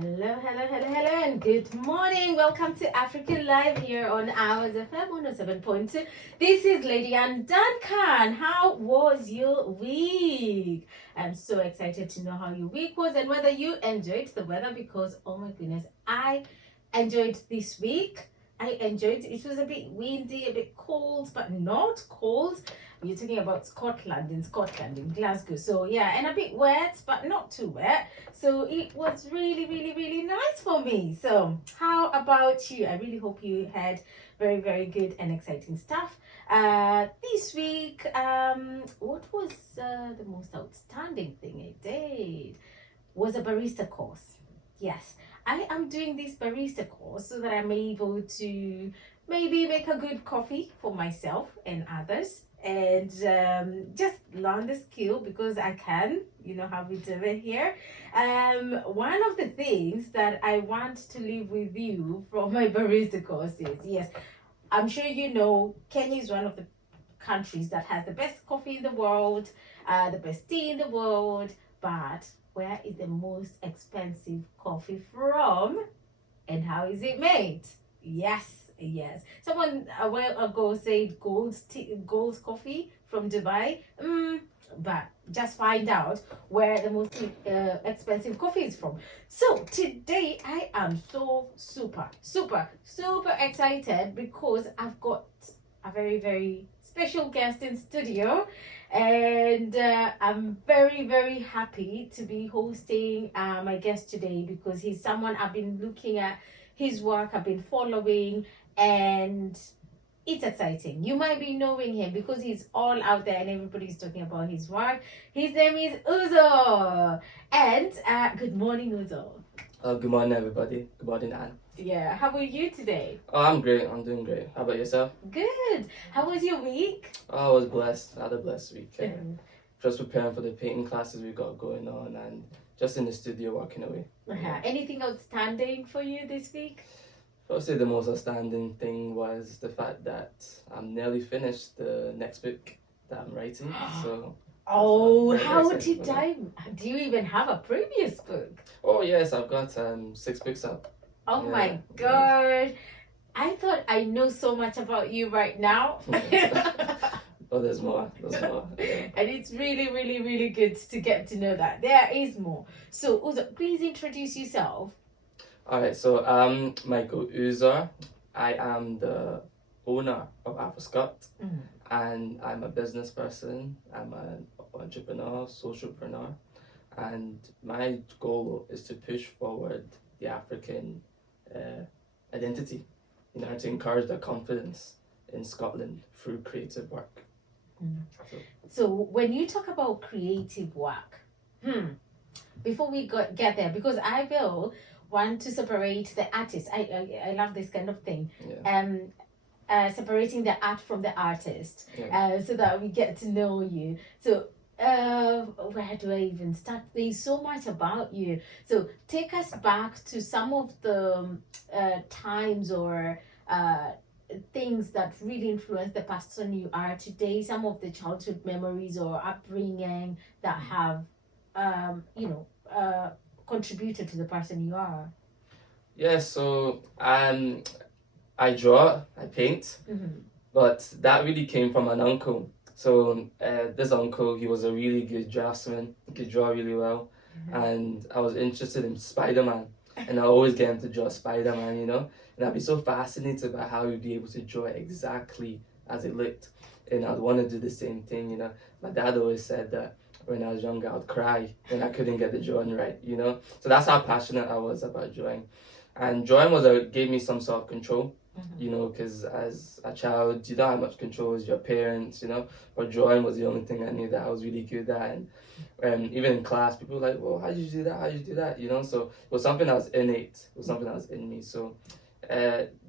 Hello, and good morning. Welcome to African Live here on Hours FM 107.2. This is Lady and Duncan. How was your week? I'm so excited to know how your week was and whether you enjoyed the weather because, oh my goodness, I enjoyed this week. I enjoyed it. It was a bit windy, a bit cold, but not cold. You're talking about Scotland, in Glasgow. So yeah, and a bit wet, but not too wet. So it was really nice for me. So how about you? I really hope you had very good and exciting stuff. This week, what was the most outstanding thing I did? Was a barista course. Yes, I am doing this barista course so that I'm able to maybe make a good coffee for myself and others and just learn the skill because I can, how we do it here. One of the things that I want to leave with you from my barista course is, yes, I'm sure you know Kenya is one of the countries that has the best coffee in the world, the best tea in the world, but where is the most expensive coffee from and how is it made? Yes. Someone a while ago said gold coffee from Dubai. But just find out where the most expensive coffee is from. So today I am so super excited because I've got a very special guest in studio, and I'm very happy to be hosting my guest today because he's someone I've been looking at his work, I've been following, and it's exciting. You might be knowing him because he's all out there and everybody's talking about his work. His name is MR.UZOR. And good morning, MR.UZOR. Good morning, everybody. Good morning, Anne. Yeah, how are you today? Oh, I'm great. I'm doing great. How about yourself? Good. How was your week? Oh, I was blessed. I had a blessed week. Just preparing for the painting classes we got going on and just in the studio working away. Anything outstanding for you this week? I would say the most outstanding thing was the fact that I'm nearly finished the next book that I'm writing. So. Oh, how did I? Do you even have a previous book? Oh yes, I've got 6 books up. Oh yeah, my God. I thought I know so much about you right now. Oh, there's more. Yeah. And it's really good to get to know that there is more. So, MR.UZOR, please introduce yourself. Alright, so I'm MR.UZOR. I am the owner of Afro-Scot, and I'm a business person. I'm an entrepreneur, socialpreneur, and my goal is to push forward the African identity in order to encourage their confidence in Scotland through creative work. So when you talk about creative work, before we get there, because I will want to separate the artist. I love this kind of thing. Yeah. Separating the art from the artist, so that we get to know you. So where do I even start? There's so much about you. So take us back to some of the times or things that really influenced the person you are today, some of the childhood memories or upbringing that have contributed to the person you are. Yeah, so I draw, I paint, but that really came from an uncle. So this uncle, he was a really good draftsman. He could draw really well, and I was interested in Spider-Man, and I always get him to draw Spider-Man, and I'd be so fascinated by how he'd be able to draw it exactly as it looked, and I'd want to do the same thing. My dad always said that when I was younger, I'd cry when I couldn't get the drawing right, So that's how passionate I was about drawing, and drawing gave me some self-control. Because as a child, you don't have much control as your parents, but drawing was the only thing I knew that I was really good at. And even in class, people were like, well, how did you do that? How did you do that? So it was something that was innate. It was something that was in me. So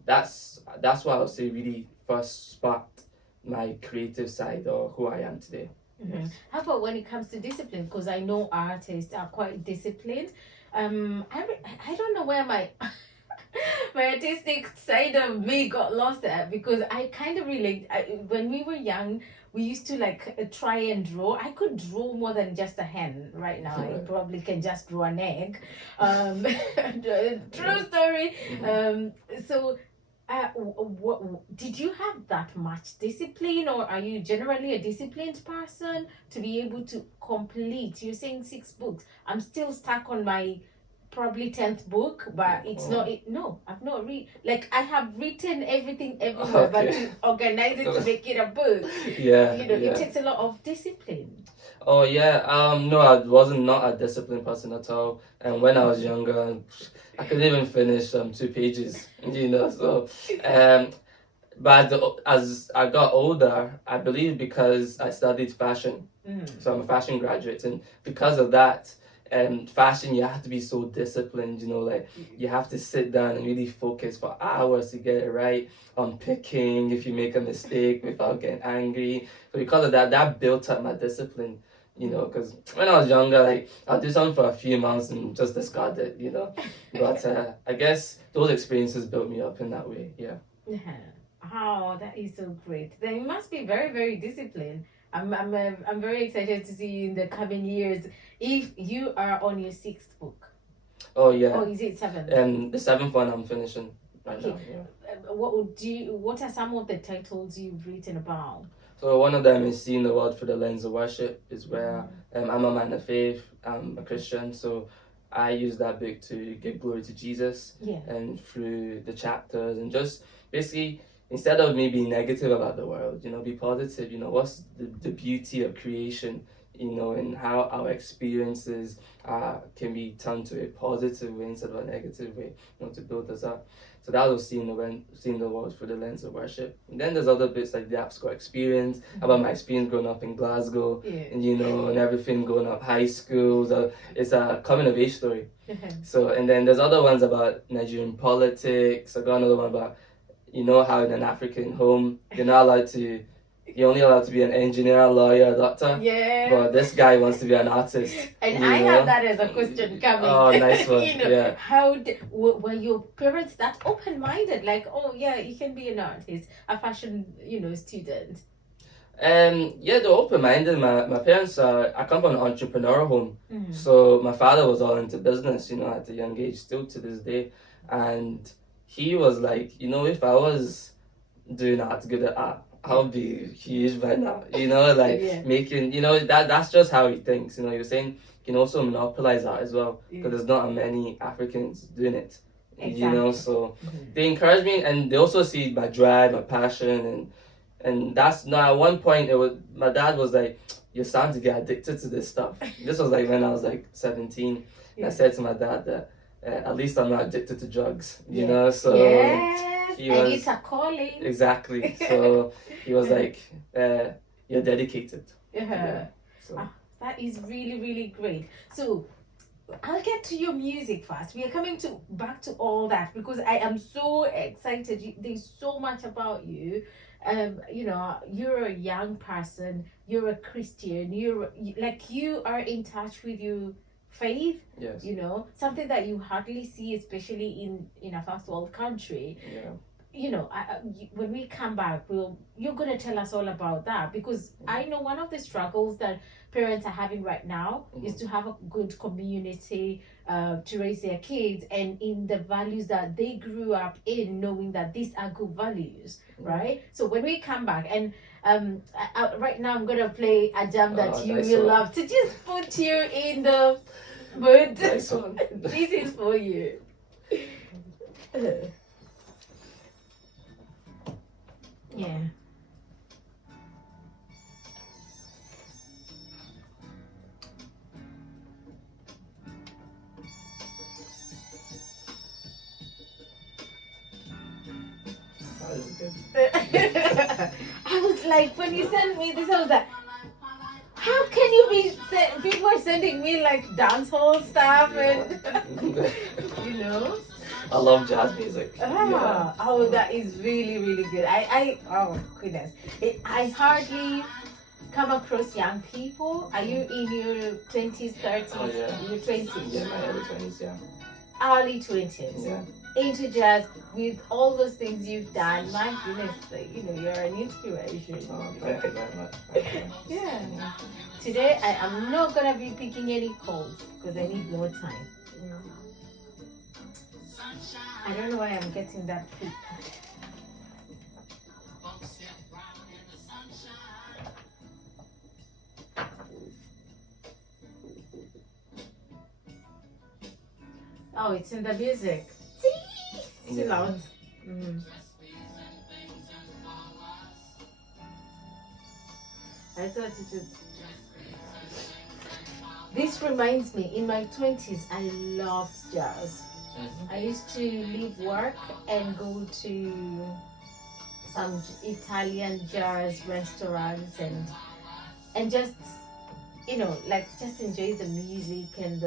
that's what I would say really first sparked my creative side or who I am today. Yes. How about when it comes to discipline? Because I know artists are quite disciplined. I don't know where my My artistic side of me got lost there because I kind of relate. When we were young, we used to like try and draw. I could draw more than just a hen. Right now, I probably can just draw an egg. True story. So. Did you have that much discipline, or are you generally a disciplined person to be able to complete? You're saying 6 books. I'm still stuck on my probably 10th book, but it's not it. No, I've not read. Like I have written everything everywhere, but to organize it to make it a book, Yeah, it takes a lot of discipline. Oh yeah, no, I wasn't not a disciplined person at all. And when I was younger, I couldn't even finish 2 pages, So, but as I got older, I believe because I studied fashion, so I'm a fashion graduate, and because of that, fashion you have to be so disciplined. Like you have to sit down and really focus for hours to get it right. On picking if you make a mistake without getting angry. So because of that built up my discipline. Because when I was younger, like I'll do something for a few months and just discard it. But I guess those experiences built me up in that way. Yeah. Oh, that is so great. Then you must be very, very disciplined. I'm very excited to see you in the coming years if you are on your 6th book. Oh yeah. Or is it 7th? The 7th one I'm finishing right now. Yeah. What are some of the titles you've written about? So one of them is Seeing the World Through the Lens of Worship, is where I'm a man of faith, I'm a Christian, so I use that book to give glory to Jesus, and through the chapters, and just basically, instead of me being negative about the world, be positive, what's the beauty of creation, and how our experiences can be turned to a positive way instead of a negative way, to build us up. So that was seeing the world through the lens of worship. And then there's other bits like the Afro-Scot experience, about my experience growing up in Glasgow, and and everything going up high school. So it's a coming of age story. So and then there's other ones about Nigerian politics. I got another one about how in an African home you're only allowed to be an engineer, lawyer, doctor. Yeah. But this guy wants to be an artist. And I have that as a question coming. Oh, nice one. How were your parents that open-minded? Like, oh yeah, you can be an artist, a fashion, student. They're open-minded. My parents I come from an entrepreneurial home. So my father was all into business, at a young age, still to this day. And he was like, if I was doing art good at art, I'll be huge by now, making, that's just how he thinks, you're saying you can also monopolize art as well, because there's not many Africans doing it, so they encourage me, and they also see my drive, my passion, and that's now at one point, my dad was like, you're starting to get addicted to this stuff. This was like when I was like 17, and I said to my dad that at least I'm not addicted to drugs, so it's a calling. Exactly. So he was like, you're dedicated. So. That is really, really great. So I'll get to your music first. We are coming back to all that because I am so excited. There's so much about you. You're a young person, you're a Christian, you are in touch with your faith. Yes. Something that you hardly see, especially in a first world country. When we come back, you're going to tell us all about that, because I know one of the struggles that parents are having right now is to have a good community to raise their kids, and in the values that they grew up in, knowing that these are good values, right? So when we come back, and right now I'm going to play a jam that you will love, to just put you in the mood. Nice one. This is for you. Yeah. That is good. I was like, when you sent me this, I was like, how can you be? People are sending me like dancehall stuff, and I love jazz music. Oh, that is really, really good. Oh goodness, I hardly come across young people. Are you in your 20s, 30s? Oh, yeah. Your 20s? Yeah, my early 20s, yeah. early 20s Yeah. into jazz with all those things you've done. My goodness, you're an inspiration. Oh, thank you very much. Thank you. Yeah. Today I am not gonna be picking any calls because I need more time. I don't know why I'm getting that feedback. Oh, it's in the music. It's too loud. I thought it was. This reminds me, in my 20s, I loved jazz. I used to leave work and go to some Italian jazz restaurants and just like just enjoy the music and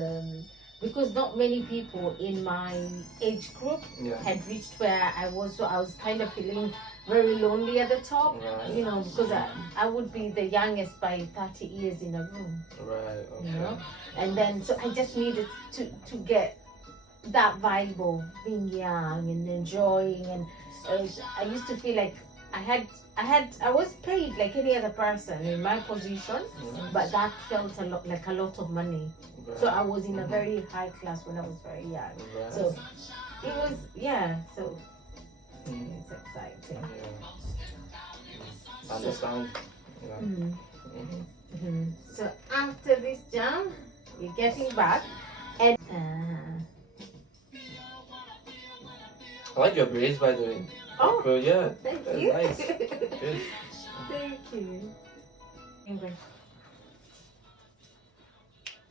because not many people in my age group had reached where I was, so I was kind of feeling very lonely at the top, because I would be the youngest by 30 years in a room, okay. And then so I just needed to get that vibe of being young and enjoying, and I used to feel like I was paid like any other person in my position, but that felt like a lot of money. So I was in a very high class when I was very young. So it was, so it's exciting. I understand. So after this jam, we're getting back and I like your braids, by the way. oh, cool, yeah. Thank That's you. nice. Good. Thank you. Anyway.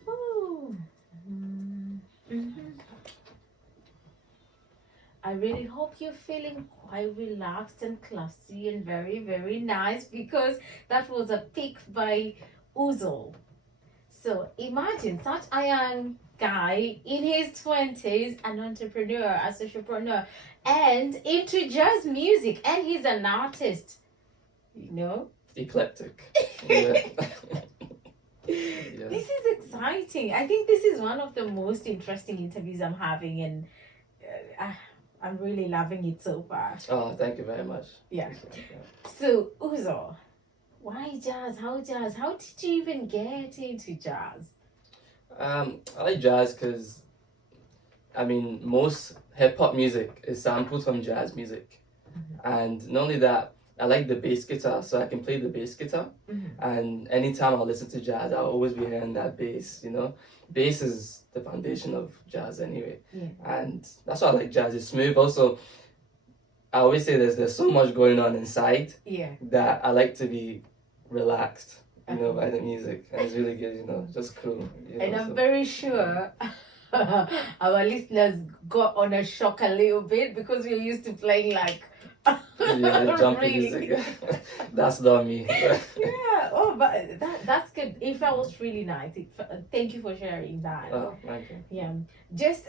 Ooh. I really hope you're feeling quite relaxed and classy and very, very nice, because that was a pick by MR.UZOR. So imagine such a young guy in his 20s, an entrepreneur, a socialpreneur, and into jazz music, and he's an artist, Eclectic. Yeah. This is exciting. I think this is one of the most interesting interviews I'm having, and I'm really loving it so far. Oh, thank you very much. Yeah. So MR.UZOR, why jazz? How jazz? How did you even get into jazz? I like jazz because, most hip hop music is sampled from jazz music. And not only that, I like the bass guitar, so I can play the bass guitar. And anytime I listen to jazz, I'll always be hearing that bass, Bass is the foundation of jazz anyway. And that's why I like jazz. It's smooth. Also, I always say there's so much going on inside that I like to be relaxed, by the music. And it's really good, just cool. And I'm very sure our listeners got on a shock a little bit, because we're used to playing like jumpy music. That's not me. But that's good. It felt really nice. Thank you for sharing that. Oh, thank you. Yeah, just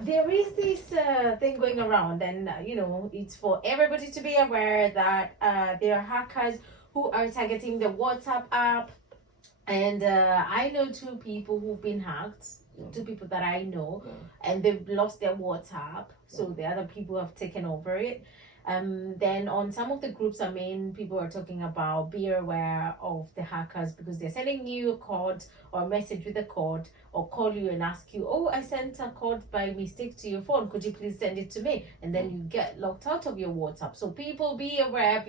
there is this thing going around, and it's for everybody to be aware that there are hackers who are targeting the WhatsApp app, and I know two people who've been hacked. Two people that I know, and they've lost their WhatsApp, so the other people have taken over it. Then on some of the groups, people are talking about be aware of the hackers, because they're sending you a code or a message with a code, or call you and ask you, oh, I sent a code by mistake to your phone, could you please send it to me? And then you get locked out of your WhatsApp. So people, be aware.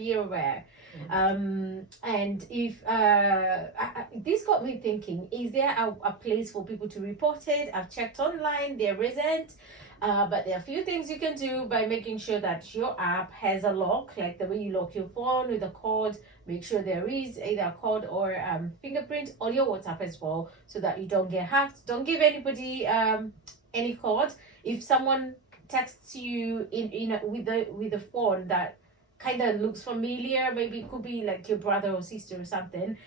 And if this got me thinking, is there a place for people to report it? I've checked online, there isn't. But there are a few things you can do by making sure that your app has a lock, like the way you lock your phone with a code. Make sure there is either a code or fingerprint on your WhatsApp as well, so that you don't get hacked. Don't give anybody any code. If someone texts you with a phone that kind of looks familiar, maybe it could be like your brother or sister or something,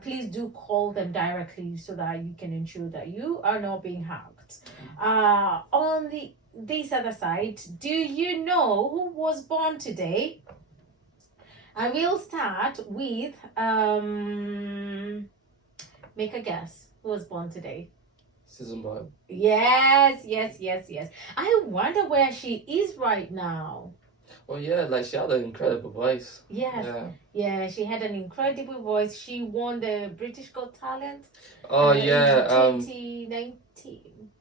please do call them directly, so that you can ensure that you are not being hacked. On this other side, do you know who was born today? I will start with make a guess. Who was born today? Susan Boyle. Yes, yes, yes, yes. I wonder where she is right now. Oh yeah, like she had an incredible voice. Yes, Yeah. yeah, she had an incredible voice. She won the British Got Talent Oh in yeah. 2019.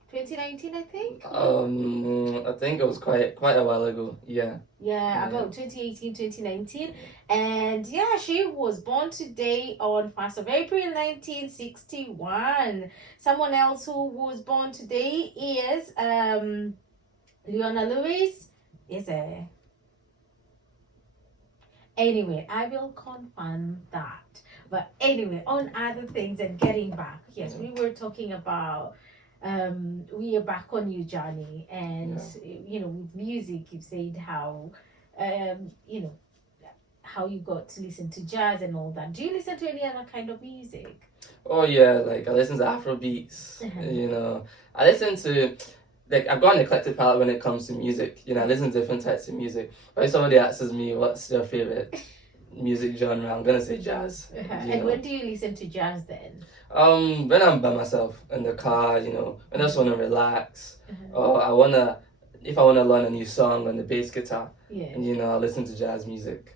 2019, I think. I think it was quite a while ago. Yeah. Yeah, Yeah. about 2018, 2019. And yeah, she was born today on 1st of April 1961. Someone else who was born today is Leona Lewis. Is a Anyway, I will confirm that. But anyway, on other things and getting back, yes, we were talking about we are back on your journey, and with music, you've said how you know how you got to listen to jazz and all that. Do you listen to any other kind of music? Oh yeah, like I listen to Afro beats. You know, I listen to like I've got an eclectic palette when it comes to music. You know, I listen to different types of music. But if somebody asks me what's your favorite music genre, I'm gonna say jazz. And when do you listen to jazz then? When I'm by myself in the car, when I just wanna relax, or if I wanna learn a new song on the bass guitar, Yeah. and I listen to jazz music.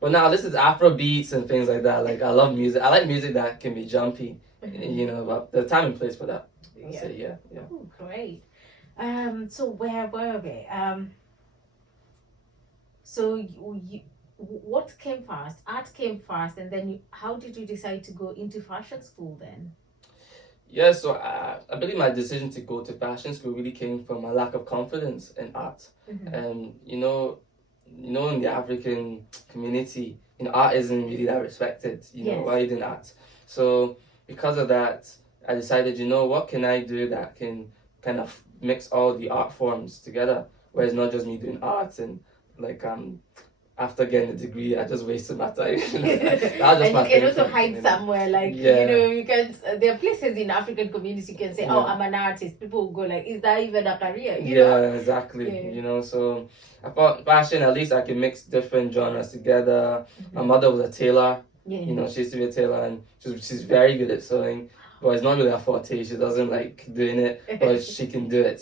But now I listen to Afro beats and things like that. Like I love music. I like music that can be jumpy. But the time and place for that. I'll say yeah. Oh, great. So where were we? So what came first? Art came first, and then how did you decide to go into fashion school then? Yeah, so I believe my decision to go to fashion school really came from a lack of confidence in art. And in the African community, art isn't really that respected. Yes. Why you doing art? So because of that, I decided, what can I do that can kind of mix all the art forms together, where it's not just me doing art and like after getting a degree, I just wasted my time. And you can also hide somewhere, like you can. There are places in African community you can say, "Oh, I'm an artist." People will go like, "Is that even a career?" Exactly. So I thought fashion, at least I can mix different genres together. My mother was a tailor. Yeah. She used to be a tailor, and she's very good at sewing. But it's not really her forte. She doesn't like doing it, but she can do it.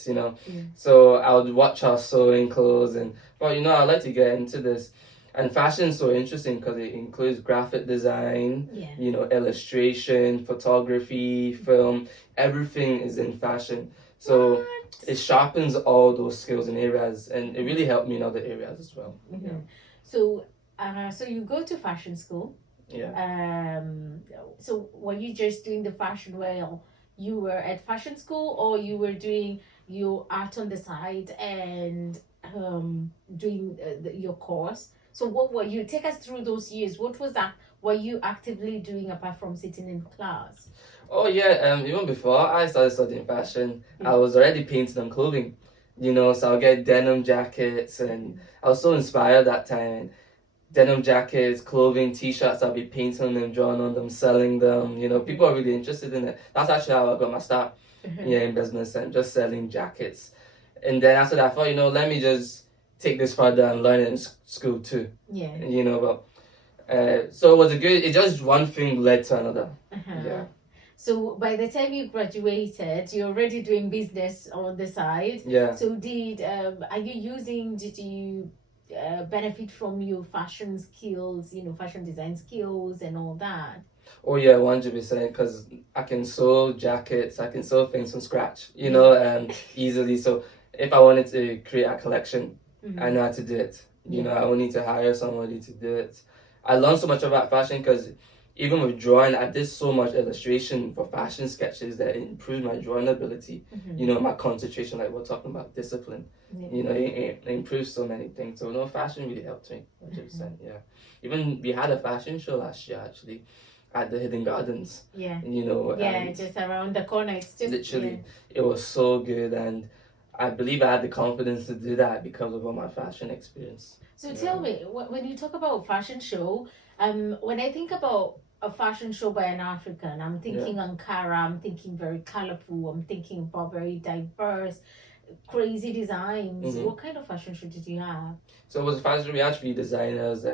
So I would watch her sewing clothes, and I'd like to get into this. And fashion is so interesting because it includes graphic design, illustration, photography, film. Everything is in fashion. So it sharpens all those skills and areas, and it really helped me in other areas as well. So you go to fashion school. Yeah. So were you just doing the fashion while you were at fashion school, or you were doing your art on the side and doing your course? So what were you? Take us through those years. What was that? Were you actively doing apart from sitting in class? Oh yeah. Even before I started studying fashion, I was already painting on clothing. So I'll get denim jackets, and I was so inspired that time. Denim jackets, clothing, t-shirts, I'll be painting them, drawing on them, selling them. People are really interested in it. That's actually how I got my start. In business and just selling jackets. And then after that, I thought, let me just take this further and learn it in school too. Yeah. So it was it just one thing led to another. Yeah. So by the time you graduated, you're already doing business on the side. Yeah. So did you benefit from your fashion skills, fashion design skills and all that? Oh yeah, 100%. Because I can sew jackets, I can sew things from scratch, easily. So if I wanted to create a collection, I know how to do it. I don't need to hire somebody to do it. I learned so much about fashion because even with drawing, I did so much illustration for fashion sketches that it improved my drawing ability. My concentration, like we're talking about discipline. It improves so many things. So fashion really helped me, 100%. Yeah. Even we had a fashion show last year actually at the Hidden Gardens. Yeah. Just around the corner. It's just literally it was so good, and I believe I had the confidence to do that because of all my fashion experience. So tell me, when you talk about fashion show, when I think about a fashion show by an African, I'm thinking Ankara, I'm thinking very colorful, I'm thinking about very diverse, crazy designs. What kind of fashion show did you have? So it was a fashion. We had 3 designers,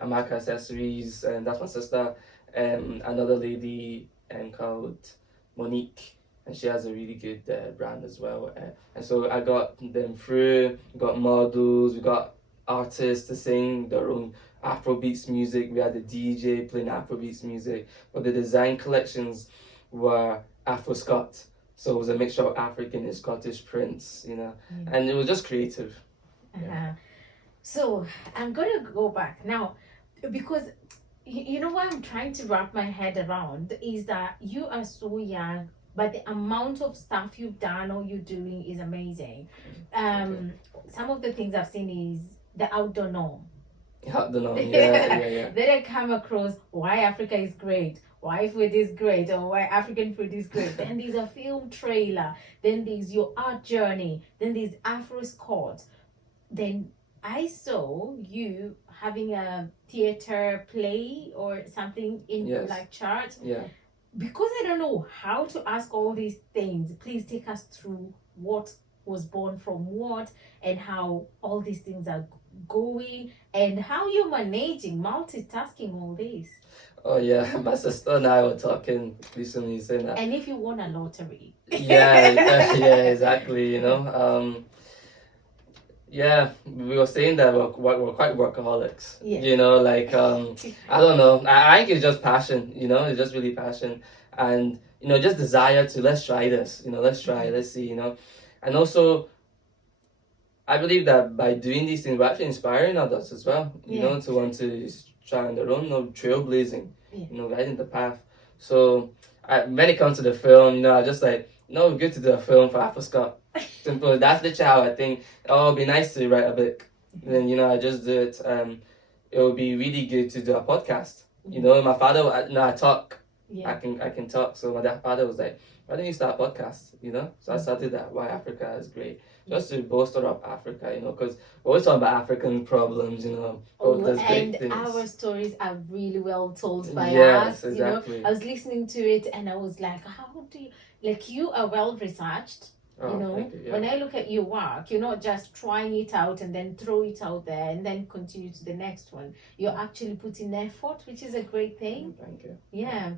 Amaka Accessories, and that's my sister, another lady called Monique, and she has a really good brand as well. And so I got them through, got models, we got artists to sing their own Afrobeats music. We had a DJ playing Afrobeats music, but the design collections were Afro-Scot. So it was a mixture of African and Scottish prints, and it was just creative. Uh-huh. So I'm gonna go back now, because you know what I'm trying to wrap my head around is that you are so young, but the amount of stuff you've done or you're doing is amazing. Some of the things I've seen is the outdoor norm. Outdoor norm, yeah. Then I come across why Africa is great, why food is great, or why African food is great. Then there's a film trailer, then there's your art journey, then there's Afro-Scot. Then I saw you having a theater play or something in like church. Yeah. Because I don't know how to ask all these things, please take us through what was born from what and how all these things are going and how you're managing multitasking all this. Oh yeah, my sister and I were talking recently saying that. And if you won a lottery. yeah, exactly. Yeah, we were saying that we're quite workaholics. Yeah. I don't know. I think it's just passion. It's just really passion, and just desire to let's try this. Let's try. Let's see. And also, I believe that by doing these things, we're actually inspiring others as well. To want to try on their own, trailblazing. Lighting the path. So, when it comes to the film, I just like, no, we're good to do a film for Afro-Scot. Simple. That's literally how I think. Oh, it'd be nice to write a book. Then I just do it. It would be really good to do a podcast. My father. I talk. Yeah. I can talk. So my father was like, "Why don't you start a podcast?" So I started that. Why Africa is great. Just to bolster up Africa. Because we're always talking about African problems. There's great things. Our stories are really well told by yes, us. Exactly. I was listening to it and I was like, how do you? Like, you are well researched. Thank you, yeah. When I look at your work, you're not just trying it out and then throw it out there and then continue to the next one. You're actually putting effort, which is a great thing. Thank you. Yeah.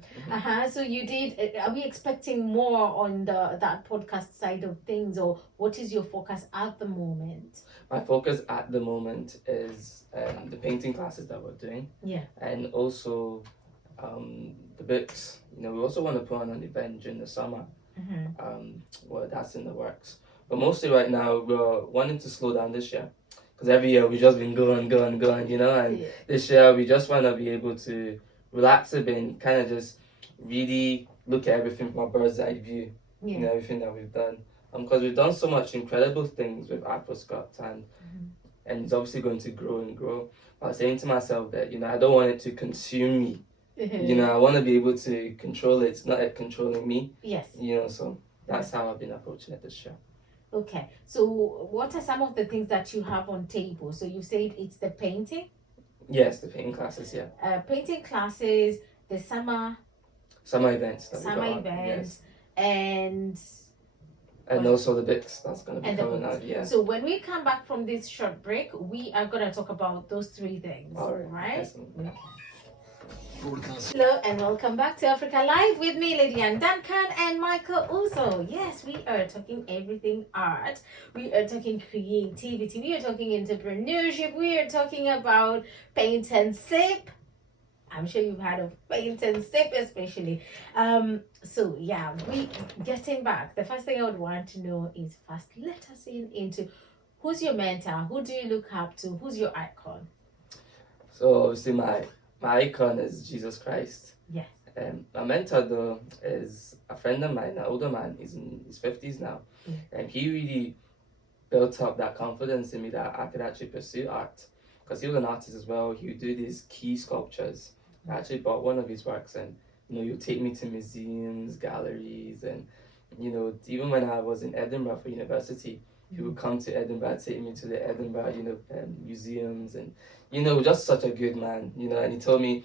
So you did. Are we expecting more on that podcast side of things, or what is your focus at the moment? My focus at the moment is the painting classes that we're doing. Yeah. And also the books. We also want to put on an event during the summer. Well, that's in the works. But mostly right now, we're wanting to slow down this year. Because every year we've just been going. And this year we just want to be able to relax a bit and kind of just really look at everything from a bird's eye view. Everything that we've done. Because we've done so much incredible things with Afro-Scot and it's obviously going to grow and grow. But I was saying to myself that, I don't want it to consume me. I want to be able to control it, not it controlling me. Yes. So that's how I've been approaching it this year. Okay. So what are some of the things that you have on table? So you said it's the painting? Yes, the painting classes, yeah. Painting classes, the summer events. Yes. And also the books that's going to be coming out, yeah. So when we come back from this short break, we are going to talk about those three things. All right? Okay. Hello and welcome back to Africa Live with me, Lady Ann Duncan and MR.UZOR. Yes, we are talking everything art. We are talking creativity. We are talking entrepreneurship. We are talking about paint and sip. I'm sure you've heard of paint and sip, especially. So yeah, we getting back. The first thing I would want to know is first, let us into who's your mentor? Who do you look up to? Who's your icon? So obviously my icon is Jesus Christ. Yes. My mentor though is a friend of mine, an older man. He's in his 50s now. And he really built up that confidence in me that I could actually pursue art. Because he was an artist as well. He would do these key sculptures. I actually bought one of his works and, he would take me to museums, galleries, and, even when I was in Edinburgh for university, he would come to Edinburgh, take me to the Edinburgh, museums, and, just such a good man, and he told me,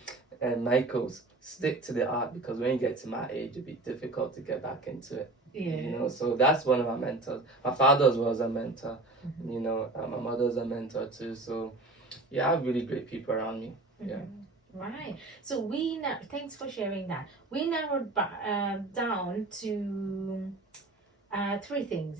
Michael, stick to the art because when you get to my age, it'll be difficult to get back into it. Yeah. So that's one of my mentors. My father as well as a mentor, my mother's a mentor too. So, yeah, I have really great people around me. Yeah. Right. So thanks for sharing that. We narrowed down to three things.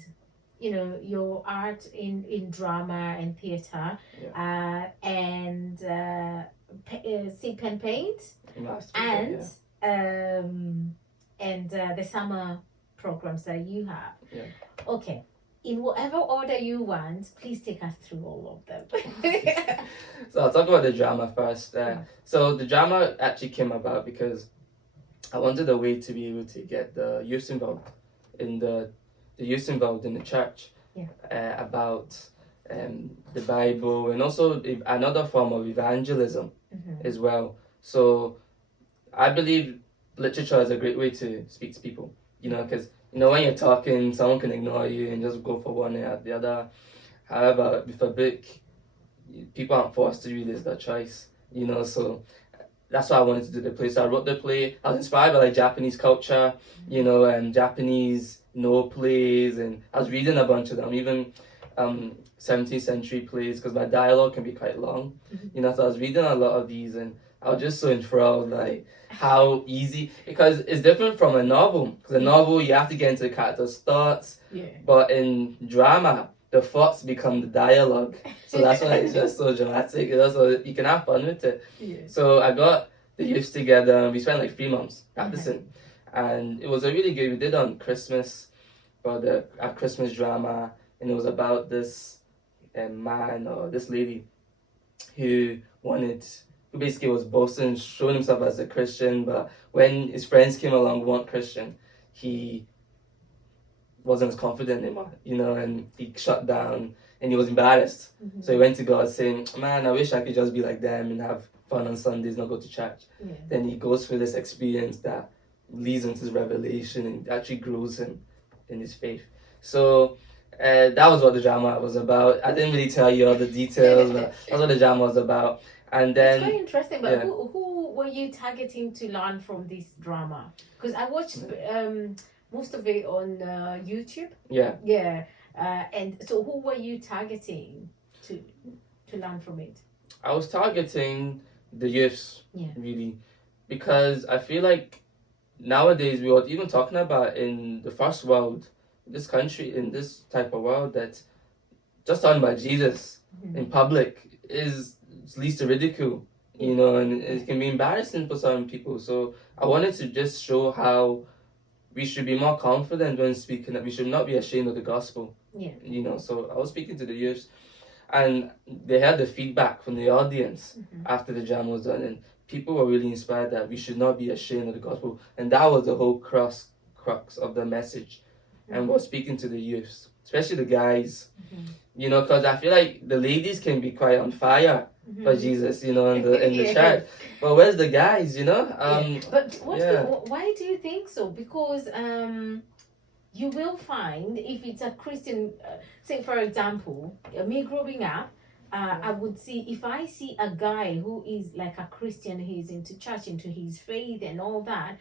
You know, your art in drama and theater, Yeah. and sip and paint, Masturbate, and the summer programs that you have. yeah. Okay. In whatever order you want, please take us through all of them. So I'll talk about the drama first. Mm. So the drama actually came about because I wanted a way to be able to get the youth involved in the youth involved in the church, Yeah. About the Bible, and also another form of evangelism as well. So I believe literature is a great way to speak to people, because when you're talking, someone can ignore you and just go for one and the other. However, with a book, people aren't forced to read, it's their choice, so that's why I wanted to do the play. So I wrote the play. I was inspired by like Japanese culture, and Japanese plays, and I was reading a bunch of them, even 17th century plays, because my dialogue can be quite long, so I was reading a lot of these, and I was just so enthralled, like how easy, because it's different from a novel. Because a novel, you have to get into the character's thoughts, but in drama, the thoughts become the dialogue. So that's why it's just so dramatic, so you can have fun with it. So I got the youths together, and we spent like 3 months practicing, and it was a really good. We did on Christmas for our Christmas drama, and it was about this man or this lady who basically was boasting, showing himself as a Christian, but when his friends came along who weren't Christian, he wasn't as confident anymore, and he shut down and he was embarrassed. So he went to God saying, man, I wish I could just be like them and have fun on Sundays, not go to church. Then he goes through this experience that leads him to his revelation and actually grows him in his faith. So that was what the drama was about. I didn't really tell you all the details, but that's what the drama was about. And then it's very interesting. But who were you targeting to learn from this drama? Because I watched most of it on YouTube. Yeah. And so who were you targeting to learn from it? I was targeting the youths, really, because I feel like nowadays we are even talking about in the first world, this country, in this type of world, that just talking about Jesus in public leads to ridicule, and it can be embarrassing for some people. So I wanted to just show how we should be more confident when speaking, that we should not be ashamed of the gospel. So I was speaking to the youths, and they had the feedback from the audience after the jam was done, and people were really inspired that we should not be ashamed of the gospel, and that was the whole crux of the message. And we're speaking to the youths, especially the guys, because I feel like the ladies can be quite on fire for Jesus, in the church. But where's the guys, But why do you think so? Because you will find, if it's a Christian, say for example, me growing up, I would see, if I see a guy who is like a Christian, he's into church, into his faith and all that,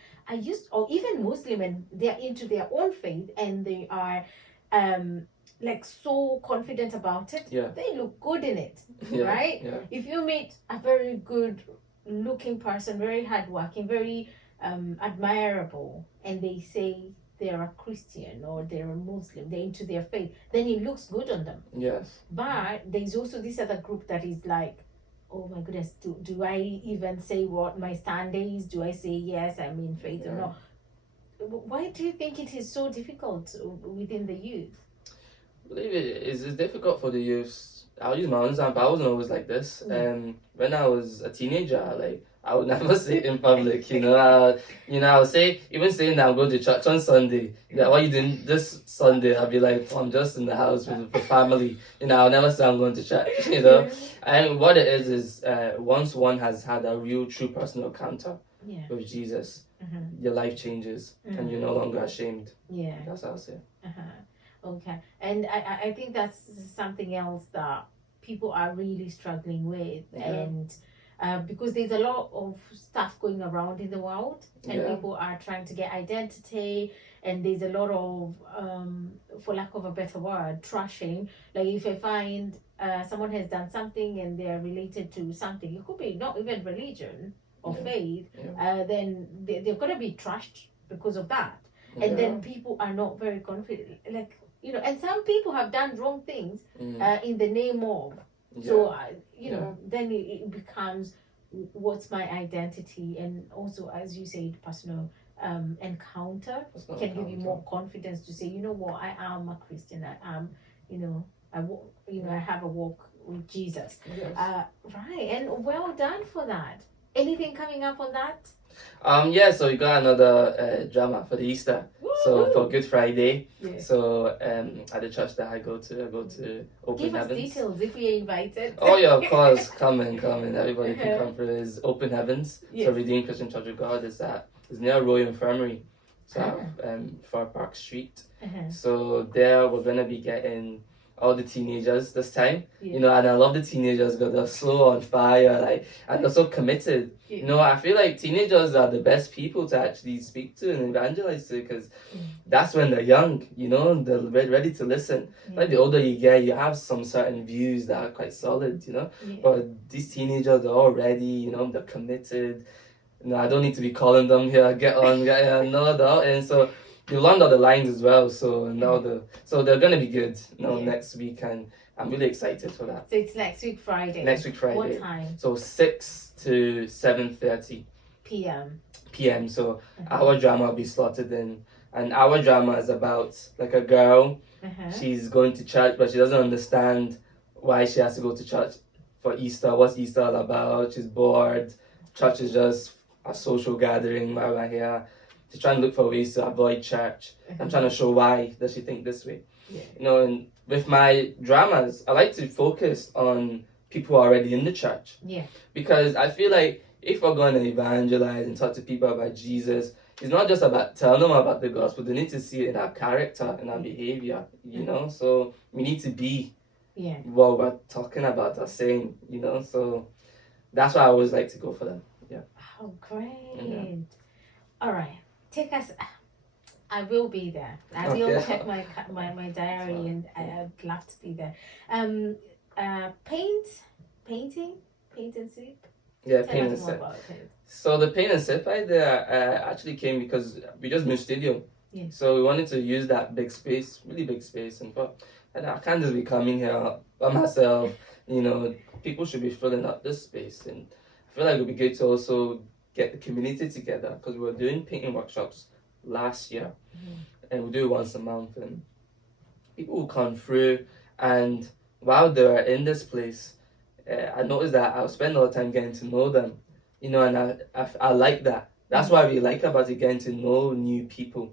or even Muslim, and they're into their own faith and they are like so confident about it, they look good in it, right? If you meet a very good looking person, very hardworking, very admirable, and they say they're a Christian or they're a Muslim, they're into their faith, then it looks good on them. But there's also this other group that is like, oh my goodness, do I even say what my stand is? Do I say yes, I'm in faith or not? Why do you think it is so difficult within the youth? I believe it is difficult for the youths. I'll use my own example. I wasn't always like this. When I was a teenager, I would never say it in public. I would say, even saying that I'm going to church on Sunday. That what you doing this Sunday? I'll be like, I'm just in the house with the family. I'll never say I'm going to church. And what it is once one has had a real, true personal encounter with Jesus, your life changes and you're no longer ashamed. That's what I'll say. Okay, and I think that's something else that people are really struggling with, and because there's a lot of stuff going around in the world, and people are trying to get identity, and there's a lot of, for lack of a better word, trashing. Like if I find someone has done something and they're related to something, it could be not even religion, of Yeah. faith, Yeah. then they're going to be trashed because of that. And then people are not very confident. Like, and some people have done wrong things in the name of. So, then it becomes what's my identity, and also, as you said, personal encounter can give you more confidence to say, what, I am a Christian. I am, I have a walk with Jesus. Yes. Right, and well done for that. Anything coming up on that? So we got another drama for the Easter. So for Good Friday. Yeah. So at the church that I go to Open Give us Heavens. details if we are invited. Oh yeah, of course, come in. Everybody can come for his Open Heavens. Yes. So Redeemed Christian Church of God is near Royal Infirmary, so Far Park Street. So there we're gonna be getting all the teenagers this time. And I love the teenagers because they're so on fire, and they're so committed. I feel like teenagers are the best people to actually speak to and evangelize to, because that's when they're young, they're ready to listen. Like the older you get, you have some certain views that are quite solid, but these teenagers are all ready, they're committed. I don't need to be calling them here, get on, no, that. And so they learned all the lines as well, so now they're gonna be good next week, and I'm really excited for that. So it's next week Friday. What time? So 6 to 7:30 p.m. So our drama will be slotted in, and our drama is about like a girl. She's going to church, but she doesn't understand why she has to go to church for Easter. What's Easter all about? She's bored. Church is just a social gathering while we're here. She's trying to look for ways to avoid church. I'm trying to show why does she think this way. And with my dramas, I like to focus on people already in the church. Because I feel like if we're going to evangelize and talk to people about Jesus, it's not just about telling them about the gospel. They need to see it in our character and our behavior, So we need to be what we're talking about or saying, So that's why I always like to go for them. Oh, great. All right. Take us. I will be there. I will check my diary, and I'd love to be there. Painting and sip. Paint and sip. So the paint and sip idea actually came because we just moved studio. So we wanted to use that big space, really big space, and I can't just be coming here by myself. People should be filling up this space, and I feel like it would be good to also get the community together, because we were doing painting workshops last year, and we do it once a month, and people will come through, and while they're in this place, I noticed that I'll spend all the time getting to know them, and I like that. That's what I really like about it, getting to know new people,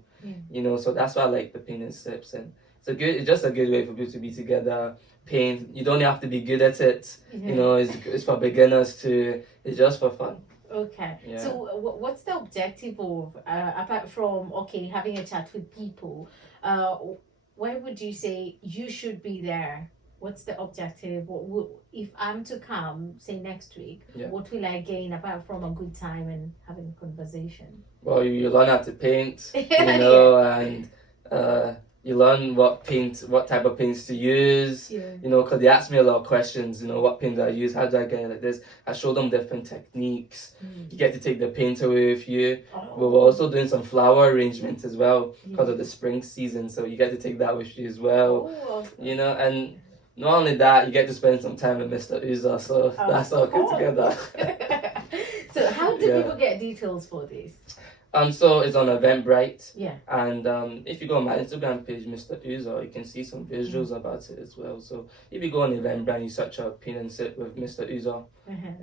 so that's why I like the paint and sips, and it's just a good way for people to be together, paint. You don't have to be good at it, it's for beginners too, it's just for fun. Okay. So what's the objective of, apart from, having a chat with people, why would you say you should be there? What's the objective? If I'm to come, say next week, what will I gain apart from a good time and having a conversation? Well, you learn how to paint, and you learn what type of paints to use, because they ask me a lot of questions, what paint do I use, how do I get it like this? I show them different techniques. You get to take the paint away with you. We're also doing some flower arrangements as well because of the spring season, so you get to take that with you as well. And not only that, you get to spend some time with MR.UZOR, so that's all good together. So how do people get details for this? So it's on Eventbrite. And if you go on my Instagram page, MR.UZOR, you can see some visuals about it as well. So if you go on Eventbrite and you search out Paint and Sip with MR.UZOR,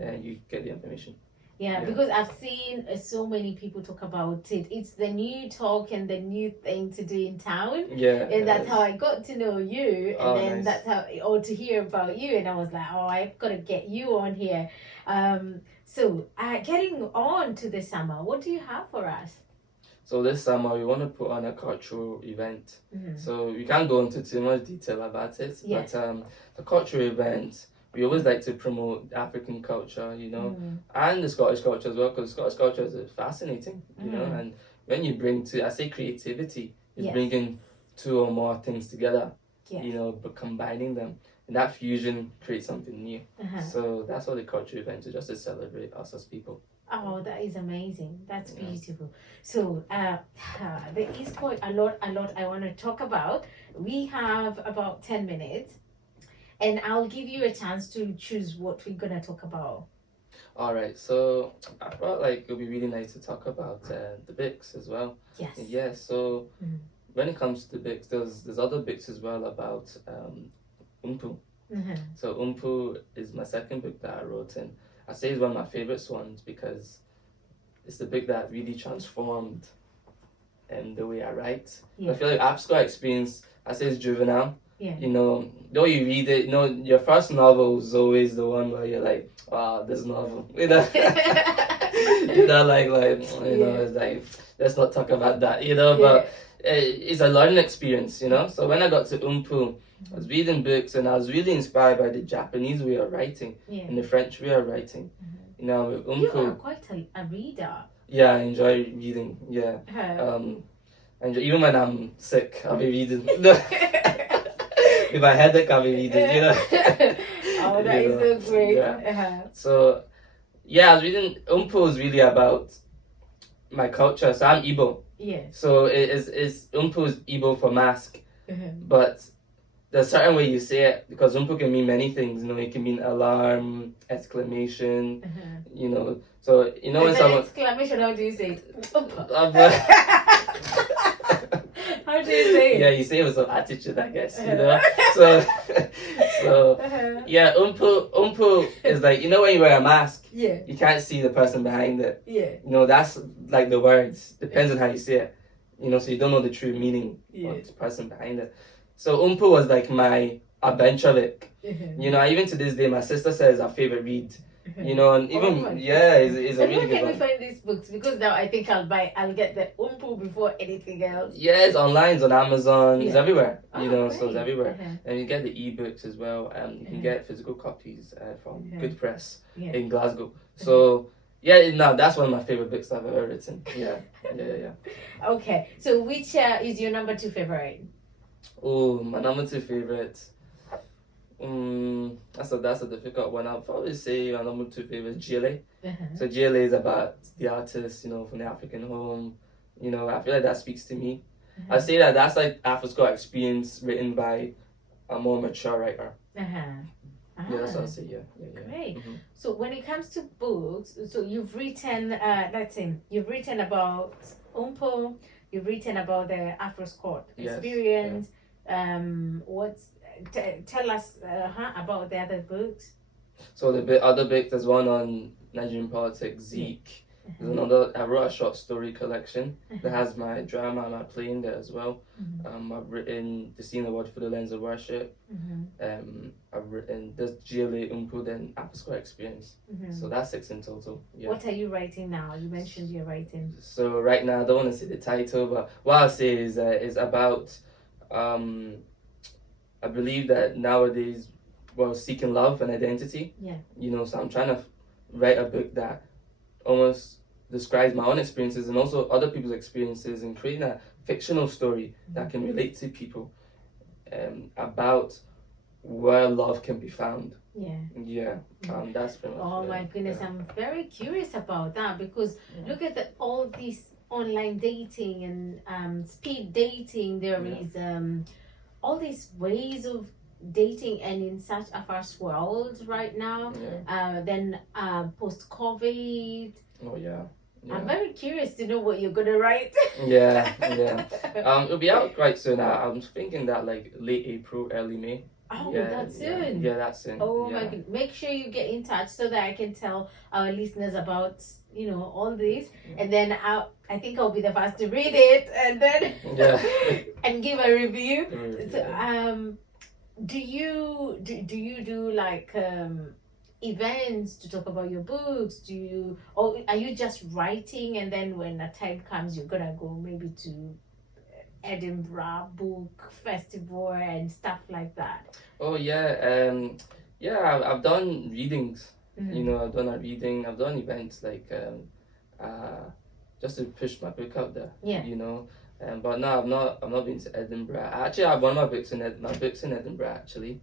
and you get the information. Because I've seen so many people talk about it. It's the new talk and the new thing to do in town. And that's how I got to know you. And then that's how, or to hear about you. And I was like, I've got to get you on here. So getting on to the summer, what do you have for us? So this summer we want to put on a cultural event. So we can't go into too much detail about it. But the cultural event, we always like to promote African culture, and the Scottish culture as well, because Scottish culture is fascinating, and when you bring creativity, it's bringing two or more things together, but combining them, and that fusion creates something new. So that's what the cultural event is, just to celebrate us as people. Oh, that is amazing. That's Yeah. beautiful. So, there is quite a lot I want to talk about. We have about 10 minutes, and I'll give you a chance to choose what we're gonna talk about. All right, so I felt like it would be really nice to talk about the books as well. Yes. Yeah, so Mhm. when it comes to books, there's other books as well about Umpu. Mhm. So Umpu is my second book that I wrote, and I say it's one of my favorites ones because it's the book that really transformed the way I write. Yeah. I feel like Afro-Scot experience, I say it's juvenile. Yeah. You know, though you read it, you know, your first novel is always the one where you're like, wow, this novel. You know, you know, you know, it's like, let's not talk about that, you know, but it's a learning experience, you know. So when I got to Umpu, I was reading books and I was really inspired by the Japanese way of writing and the French way of writing. You know, with You are Umpu, quite a reader. yeah, I enjoy reading, yeah. And even when I'm sick, I'll be reading. If I headache, I'll be reading, you know. Oh, that You is know, so great. yeah. So, yeah, I was reading. Umpu is really about my culture. So I'm Igbo. Yeah. So it's Umpu is Igbo for mask, but there's a certain way you say it because Umpu can mean many things. You know, it can mean alarm, exclamation. You know, so you know when someone exclamation, how do you say it? How do you say it? Yeah, you say it with some attitude, I guess. You know, so yeah, umpu is like, you know, when you wear a mask, Yeah. you can't see the person behind it. Yeah. You know, that's like the words. Depends on how you say it. You know, so you don't know the true meaning of the person behind it. So umpu was like my adventure book. You know, even to this day, my sister says her favorite read. You know, and even it's a really good one. Where can we find these books? Because now I think I'll get the Umpu before anything else. Yeah, it's online, it's on Amazon, it's everywhere. Oh, you know, great. so it's everywhere. And you get the ebooks as well. You can get physical copies from Good Press in Glasgow. So yeah, no, that's one of my favorite books I've ever written. Yeah. Okay, so which is your number 2 favorite? Oh, my number 2 favorite. That's a difficult one. I'll probably say my number 2 favorite is GLA. So GLA is about the artist, you know, from the African home. You know, I feel like that speaks to me. I say that that's like Afro-Scot experience written by a more mature writer. Yeah, that's what I say. Yeah. Great. So when it comes to books, so you've written, you've written about Umpo, you've written about the Afro-Scot experience. Tell us about the other books. So the other book, there's one on Nigerian politics, Zeke. There's another. I wrote a short story collection that has my drama and my play in there as well. I've written the Scene Award for the Lens of Worship. I've written this GLA Umpu then Afro-Scot experience. So that's 6 in total. Yeah. What are you writing now? You mentioned you're writing. So right now I don't want to say the title, but what I'll say is about I believe that nowadays we're seeking love and identity. Yeah. You know, so I'm trying to write a book that almost describes my own experiences and also other people's experiences and creating a fictional story that can relate to people about where love can be found. That's pretty much oh my goodness, I'm very curious about that because look at all these online dating and speed dating. There is all these ways of dating and in such a fast world right now. Then post-COVID. I'm very curious to know what you're gonna write. It'll be out quite soon. I'm thinking that like late April, early May. Oh, that's soon. That's soon. Oh my goodness. Make sure you get in touch so that I can tell our listeners about, you know, all this. And then I think I'll be the first to read it and then and give a review. So, do you do like events to talk about your books? Or are you just writing and then when a time comes you're gonna go maybe to Edinburgh Book Festival and stuff like that? Oh I've done readings. You know, I've done a reading. I've done events like just to push my book out there. You know, but no, I've not been to Edinburgh. Actually, I have one of my books in Edinburgh actually.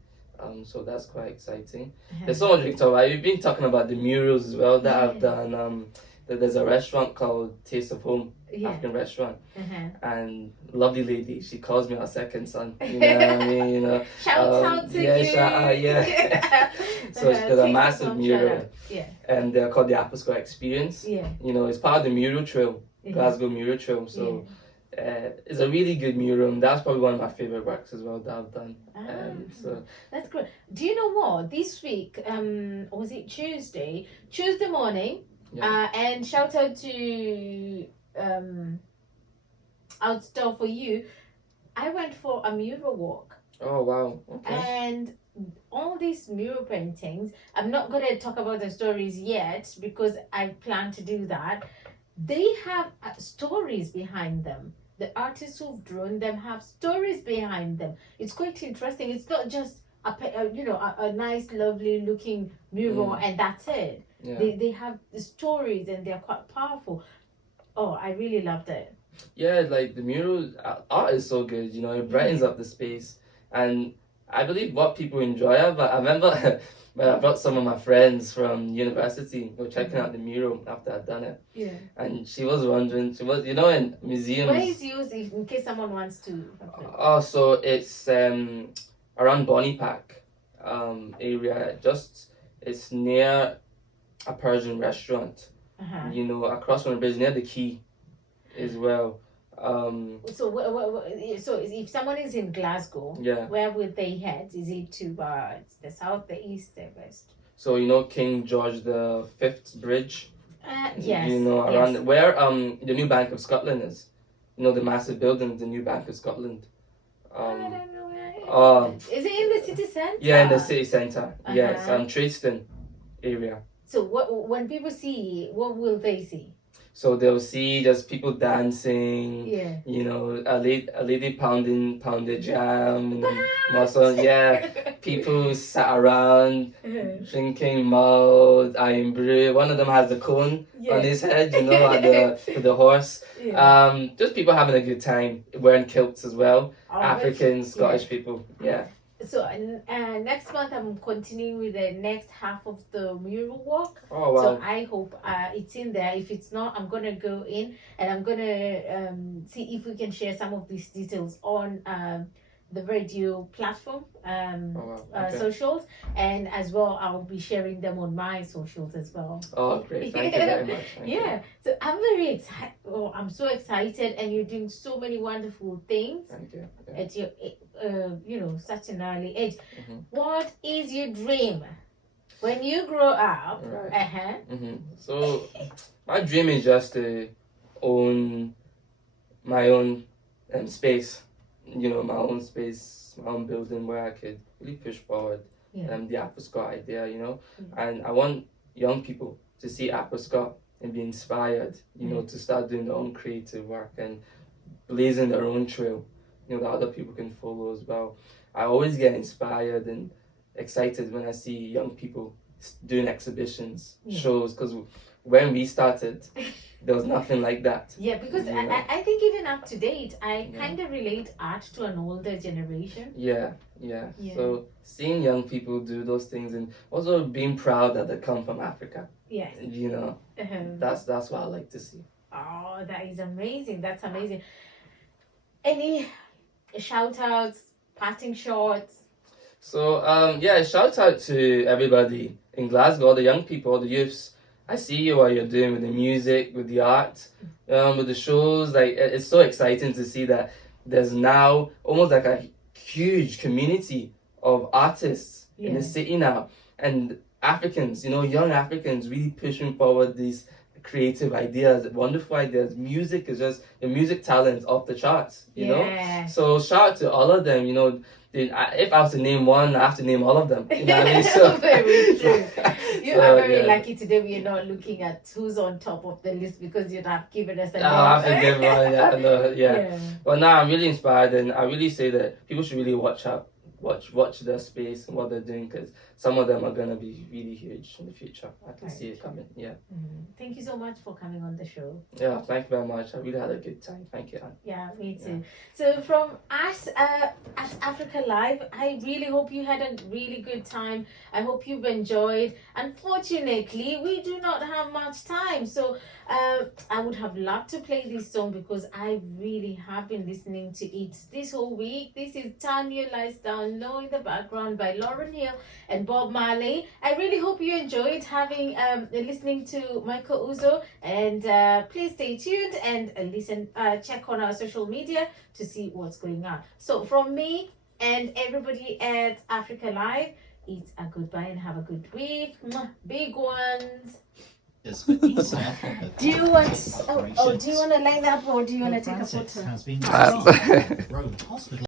So that's quite exciting. There's so much we can talk about. We've been talking about the murals as well that I've done. that there's a restaurant called Taste of Home, Yeah. African restaurant, Uh-huh. and lovely lady, she calls me her second son. You know what I mean? You know, Shout out to yeah, you. shout out, yeah. So there's a Taste of massive Home, mural, shout out. Yeah. and they're called the Afro-Scot Experience. Yeah. You know, it's part of the mural trail, Yeah. Glasgow mural trail. So it's a really good mural, and that's probably one of my favorite works as well that I've done. So That's great. Do you know what? This week, was it Tuesday? Tuesday morning. yeah. And shout out to Outdoor for You. I went for a mural walk, Oh wow. Okay. and all these mural paintings, I'm not going to talk about the stories yet because I plan to do that. They have stories behind them. The artists who've drawn them have stories behind them. It's quite interesting. It's not just a nice, lovely looking mural and that's it. Yeah. They have the stories and they're quite powerful. Oh, I really loved it. Yeah, like the mural art is so good. You know, it brightens up the space, and I believe what people enjoy it. But I remember when I brought some of my friends from university who were checking out the mural after I'd done it. Yeah. And she was wondering, in museums. Where is yours in case someone wants to? Oh, so it's around Bonnie Park area. It's near a Persian restaurant. Uh-huh. You know, across from the bridge near the quay as well. So if someone is in Glasgow, Yeah. where would they head? Is it to the south, the east, the west? So you know King George the Fifth Bridge. Yes. You know around yes. where the new Bank of Scotland is. You know the massive building, the new Bank of Scotland. I don't know where. Is it in the city centre? Yeah, in the city centre. Yes, Uh-huh. Tradeston area. So when people see, what will they see? So they'll see just people dancing. Yeah. You know, a lady pounded jam, muscle. Yeah, people sat around drinking malt, iron brew. One of them has a cone on his head. You know, at the horse. Yeah. Just people having a good time, wearing kilts as well. Oh, African, Scottish people. Yeah. So next month I'm continuing with the next half of the mural walk. Oh wow. So I hope it's in there. If it's not, I'm gonna go in and I'm gonna see if we can share some of these details on the radio platform, Okay. socials, and as well I'll be sharing them on my socials as well. Oh great! Thank you very much. Thank you. Yeah, so I'm very excited. Oh, I'm so excited, and you're doing so many wonderful things Thank you. Yeah. at your such an early age. Mhm. What is your dream when you grow up? Right. So my dream is just to own my own space. You know, my own space, my own building where I could really push forward the Afro-Scot idea. You know, and I want young people to see Afro-Scot and be inspired. You know, to start doing their own creative work and blazing their own trail. You know, that other people can follow as well. I always get inspired and excited when I see young people doing exhibitions, shows, because when we started, there was nothing like that. Yeah, because I think even up to date, I kind of relate art to an older generation. Yeah. So seeing young people do those things and also being proud that they come from Africa. Yes. You know, that's what I like to see. Oh, that is amazing. That's amazing. Any shout outs, parting shots? So shout out to everybody in Glasgow, all the young people, all the youths. I see what you're doing with the music, with the art, with the shows. Like it's so exciting to see that there's now almost like a huge community of artists in the city now, and Africans, young Africans really pushing forward these creative ideas, wonderful ideas. Music is just the music talent off the charts, you know. So shout out to all of them. If I was to name one, I have to name all of them. You know what I mean? So very true. You are very lucky today. We are not looking at who's on top of the list because you'd have given us a name. I have to give one. Yeah. But now I'm really inspired, and I really say that people should really watch out watch their space and what they're doing, because some of them are gonna be really huge in the future. I can see it coming. Yeah. Thank you so much for coming on the show. Yeah, thank you very much. I really had a good time. Thank you, Anne. Yeah, me too. So from us at Africa Live, I really hope you had a really good time. I hope you've enjoyed. Unfortunately, we do not have much time, so I would have loved to play this song because I really have been listening to it this whole week. This is Turn Your Lights Down Low in the background by Lauryn Hill and Bob Marley. I really hope you enjoyed having listening to MR.UZOR, and please stay tuned and listen. Check on our social media to see what's going on. So from me and everybody at Africa Live, it's a goodbye and have a good week. Mwah. Big ones. Do you want? Do you want to line up or do you want to take a photo?